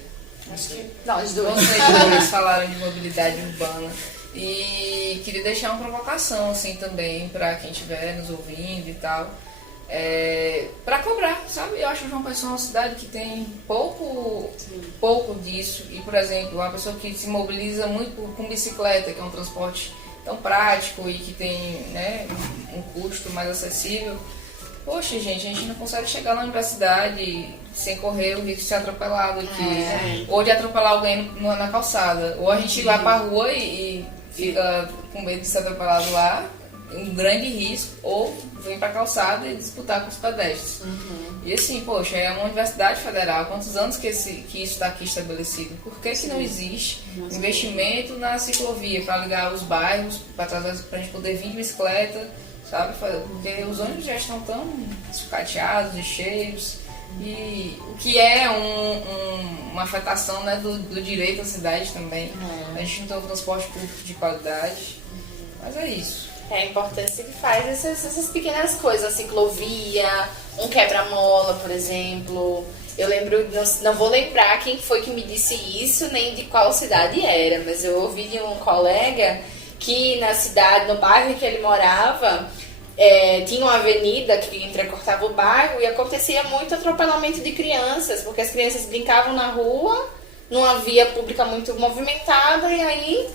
Acho que nós dois. Vocês dois falaram de mobilidade urbana. E queria deixar uma provocação, assim, também, para quem estiver nos ouvindo e tal. Para cobrar, sabe? Eu acho que João Pessoa é uma cidade que tem pouco disso. E, por exemplo, uma pessoa que se mobiliza muito com bicicleta, que é um transporte tão prático e que tem, né, um custo mais acessível. Poxa, gente, a gente não consegue chegar na universidade sem correr o risco de ser atropelado aqui, ou de atropelar alguém na calçada. Ou a gente vai pra rua e fica com medo de ser atropelado lá, um grande risco, ou vem pra calçada e disputar com os pedestres. E assim, poxa, é uma universidade federal, quantos anos que isso está aqui estabelecido? Por que não existe investimento na ciclovia para ligar os bairros, para a gente poder vir de bicicleta, sabe? Porque os ônibus já estão tão sucateados e cheios, e o que é uma afetação, né, do direito à cidade também. A gente não tem um transporte público de qualidade, mas é isso. É a importância que faz essas pequenas coisas, a ciclovia, um quebra-mola, por exemplo. Eu lembro, não vou lembrar quem foi que me disse isso, nem de qual cidade era, mas eu ouvi de um colega que na cidade, no bairro em que ele morava, tinha uma avenida que entrecortava o bairro e acontecia muito atropelamento de crianças, porque as crianças brincavam na rua, numa via pública muito movimentada, e aí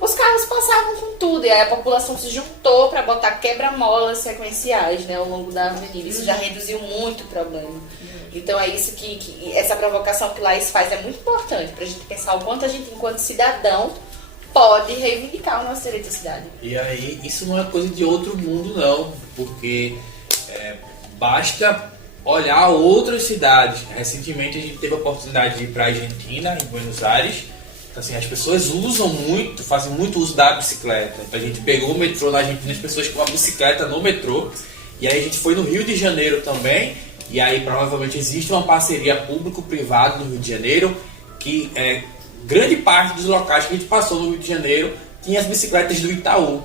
os carros passavam com tudo, e aí a população se juntou para botar quebra-molas sequenciais, né, ao longo da avenida. Isso já reduziu muito o problema. Então é isso que essa provocação que Laís faz é muito importante para a gente pensar o quanto a gente, enquanto cidadão, pode reivindicar o nosso direito à cidade. E aí, isso não é coisa de outro mundo, não, porque basta olhar outras cidades. Recentemente a gente teve a oportunidade de ir para a Argentina, em Buenos Aires. Então, assim, as pessoas fazem muito uso da bicicleta. Então a gente pegou o metrô na Argentina, as pessoas com a bicicleta no metrô. E aí a gente foi no Rio de Janeiro também. E aí provavelmente existe uma parceria público-privada no Rio de Janeiro, que grande parte dos locais que a gente passou no Rio de Janeiro tinha as bicicletas do Itaú.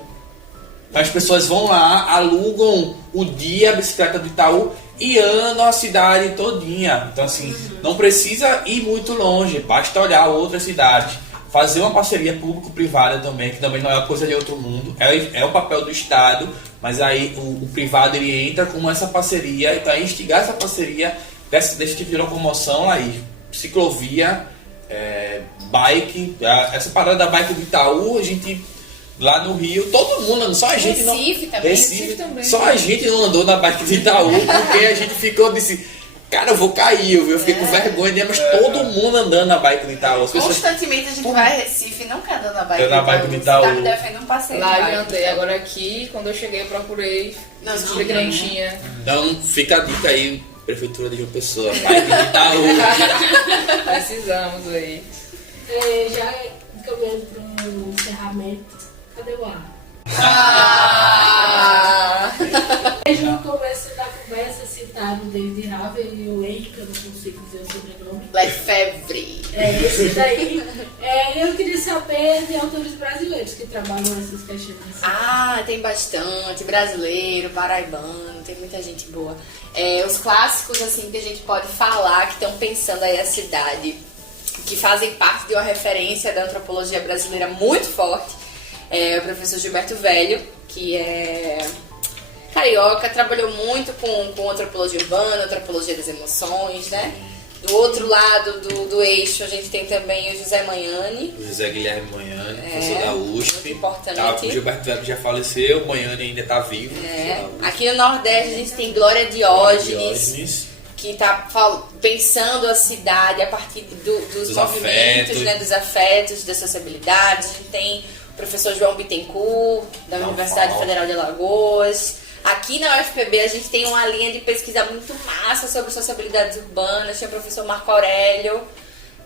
Então as pessoas vão lá, alugam o dia a bicicleta do Itaú e andam a cidade todinha. Então assim, não precisa ir muito longe, basta olhar outras cidades. Fazer uma parceria público-privada também, que também não é uma coisa de outro mundo, é o papel do Estado, mas aí o privado ele entra com essa parceria e para instigar essa parceria desse tipo de locomoção aí, ciclovia, bike, essa parada da bike do Itaú, a gente lá no Rio, todo mundo, só a gente Recife também. Só a gente não andou na bike do Itaú, porque a gente ficou desse, cara, eu vou cair, eu fiquei com vergonha, né? Mas todo mundo andando na bike do Itaú. Constantemente a gente vai a Recife e nunca anda na bike Eu na bike do Itaú. Você tá me defendendo um passeio. Lá eu andei, agora aqui, quando eu cheguei, eu procurei, descobri que não tinha. Então fica a dica aí, Prefeitura de João Pessoa, bike do Itaú. Precisamos aí. Já caminhando para o encerramento, cadê o ar? Desde o começo da conversa citaram o David Havel e o Henrique, que eu não consigo dizer o sobrenome. Lefebvre. sempre. Esse daí, eu queria saber de autores brasileiros que trabalham essas questões. Ah, tem bastante. Brasileiro, paraibano, tem muita gente boa. Os clássicos, assim, que a gente pode falar, que estão pensando aí a cidade, que fazem parte de uma referência da antropologia brasileira muito forte, é o professor Gilberto Velho, que é carioca, trabalhou muito com antropologia urbana, antropologia das emoções, né? Do outro lado do eixo, a gente tem também o José Manhani. O José Guilherme Manhani, professor da USP. Muito importante. O Gilberto Velho já faleceu, o Manhani ainda está vivo. Aqui no Nordeste a gente tem Glória Diógenes, que está pensando a cidade a partir dos movimentos, afetos. Né, dos afetos, da sociabilidade. A gente tem o professor João Bittencourt, da Universidade Federal de Alagoas. Aqui na UFPB a gente tem uma linha de pesquisa muito massa sobre sociabilidades urbanas. Tem o professor Marco Aurélio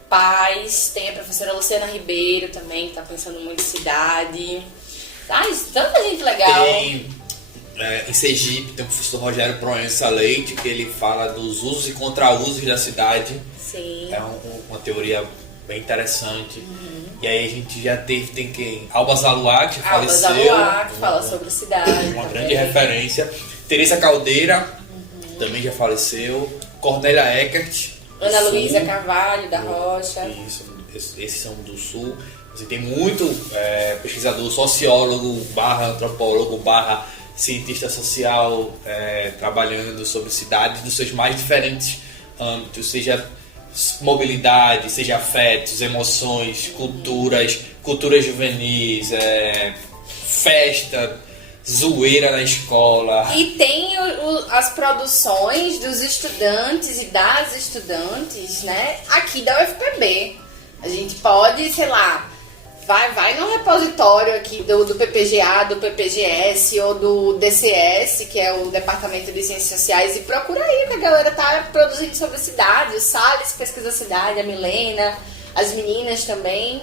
Paz, tem a professora Luciana Ribeiro também, que está pensando muito em cidade. Tanta gente legal. Tem em Sergipe, tem o professor Rogério Proença Leite, que ele fala dos usos e contra-usos da cidade. Sim. É uma teoria bem interessante. E aí a gente já tem quem? Alba Zaluá, que faleceu. Alba Zaluá, que fala sobre cidade. Uma também. grande referência. Teresa Caldeira, também já faleceu. Cornélia Eckert. Ana do Luísa Sul. Carvalho, da Rocha. Isso, esses são do Sul. Você tem muito pesquisador, sociólogo, antropólogo, cientista social, trabalhando sobre cidades dos seus mais diferentes âmbitos, seja mobilidade, seja afetos, emoções, culturas juvenis, festa, zoeira na escola. E tem as produções dos estudantes e das estudantes, né, aqui da UFPB. A gente pode, sei lá, vai no repositório aqui do PPGA, do PPGS ou do DCS, que é o Departamento de Ciências Sociais, e procura aí que a galera tá produzindo sobre a cidade. O Salles pesquisa a cidade, a Milena, as meninas também,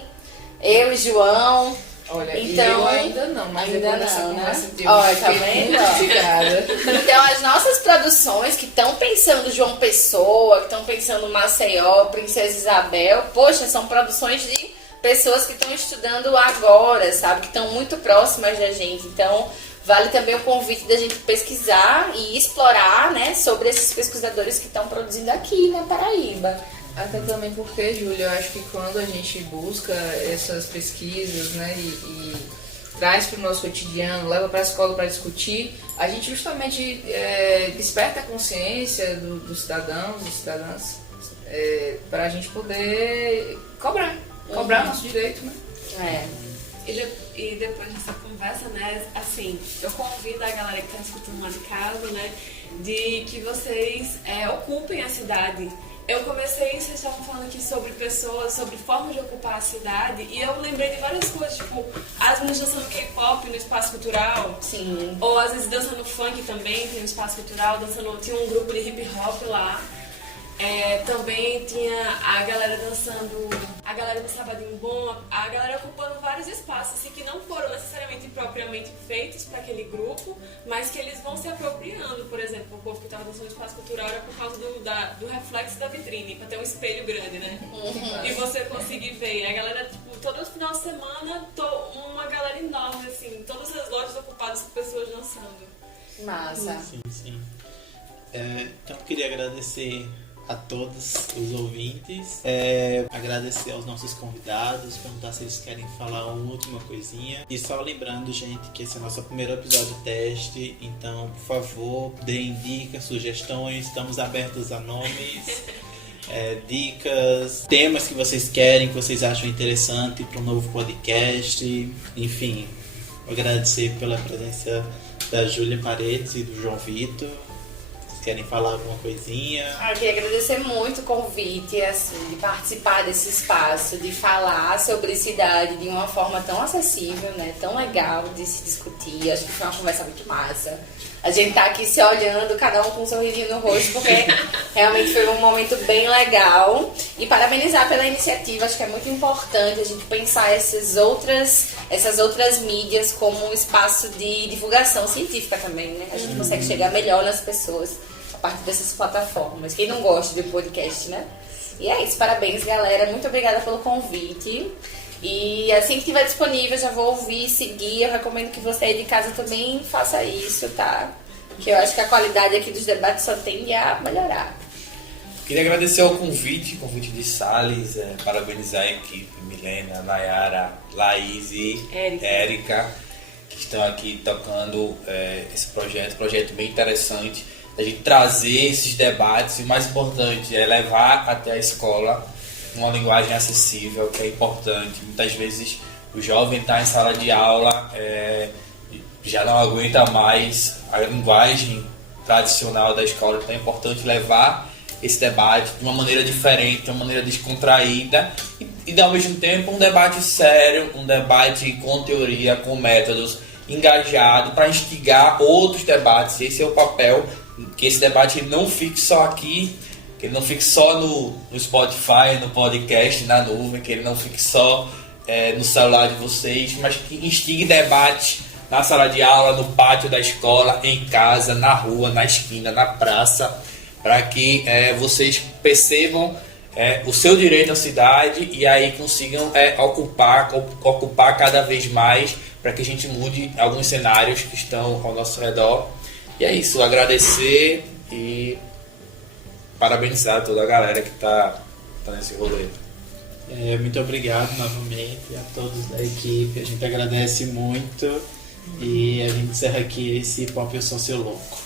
eu e João. Olha, então, eu ainda não, mas ainda depois dessa não, conversa né? eu Olha, fiquei tá vendo? muito instigada. Então, as nossas produções que estão pensando João Pessoa, que estão pensando Maceió, Princesa Isabel, poxa, são produções de pessoas que estão estudando agora, sabe? Que estão muito próximas da gente. Então, vale também o convite da gente pesquisar e explorar, né, sobre esses pesquisadores que estão produzindo aqui na Paraíba. Até também porque, Júlia, eu acho que quando a gente busca essas pesquisas, né, e traz para o nosso cotidiano, leva para a escola para discutir, a gente justamente desperta a consciência dos cidadãos e cidadãs para a gente poder cobrar nosso direito, né? E depois dessa conversa, né, assim, eu convido a galera que está escutando lá de casa, né, de que vocês ocupem a cidade. Eu comecei, vocês estavam falando aqui sobre pessoas, sobre formas de ocupar a cidade, e eu lembrei de várias coisas, tipo, as meninas dançando K-pop no espaço cultural. Sim. Ou às vezes dançando funk também, tem no espaço cultural, tinha um grupo de hip hop lá. Também tinha a galera dançando, a galera do Sabadinho Bom, a galera ocupando vários espaços assim, que não foram necessariamente propriamente feitos para aquele grupo, mas que eles vão se apropriando. Por exemplo, o povo que estava dançando no espaço cultural era por causa do reflexo da vitrine, para ter um espelho grande, né? E você conseguir ver. E a galera, tipo, todo final de semana, uma galera enorme, assim, todas as lojas ocupadas por pessoas dançando. Massa. Sim. Então eu queria agradecer a todos os ouvintes, agradecer aos nossos convidados, perguntar se eles querem falar uma última coisinha, e só lembrando, gente, que esse é o nosso primeiro episódio teste, então por favor deem dicas, sugestões, estamos abertos a nomes, dicas, temas que vocês querem, que vocês acham interessante para um novo podcast, enfim, agradecer pela presença da Júlia Paredes e do João Vitor. Querem falar alguma coisinha? Eu queria agradecer muito o convite, assim, de participar desse espaço, de falar sobre cidade de uma forma tão acessível, né? Tão legal de se discutir. Acho que foi uma conversa muito massa. A gente tá aqui se olhando, cada um com um sorrisinho no rosto, porque realmente foi um momento bem legal. E parabenizar pela iniciativa, acho que é muito importante a gente pensar essas outras mídias como um espaço de divulgação científica também, né? A gente consegue chegar melhor nas pessoas a partir dessas plataformas. Quem não gosta de podcast, né? E é isso, parabéns, galera. Muito obrigada pelo convite. E assim que estiver disponível, já vou ouvir, seguir. Eu recomendo que você aí de casa também faça isso, tá? Que eu acho que a qualidade aqui dos debates só tende a melhorar. Queria agradecer o convite de Salles, parabenizar a equipe, Milena, Nayara, Laís e Érica, que estão aqui tocando esse projeto bem interessante, a gente trazer esses debates, e o mais importante é levar até a escola uma linguagem acessível, que é importante. Muitas vezes o jovem está em sala de aula, já não aguenta mais a linguagem tradicional da escola, então é importante levar esse debate de uma maneira diferente, de uma maneira descontraída e ao mesmo tempo um debate sério, um debate com teoria, com métodos, engajado para instigar outros debates. Esse é o papel, que esse debate não fique só aqui, que ele não fique só no Spotify, no podcast, na nuvem, que ele não fique só no celular de vocês, mas que instigue debate na sala de aula, no pátio da escola, em casa, na rua, na esquina, na praça, para que vocês percebam o seu direito à cidade e aí consigam ocupar cada vez mais, para que a gente mude alguns cenários que estão ao nosso redor. E é isso, agradecer e parabenizar toda a galera que está nesse rolê. Muito obrigado novamente a todos da equipe, a gente agradece muito e a gente encerra aqui esse Pop Eu Sou Seu Louco.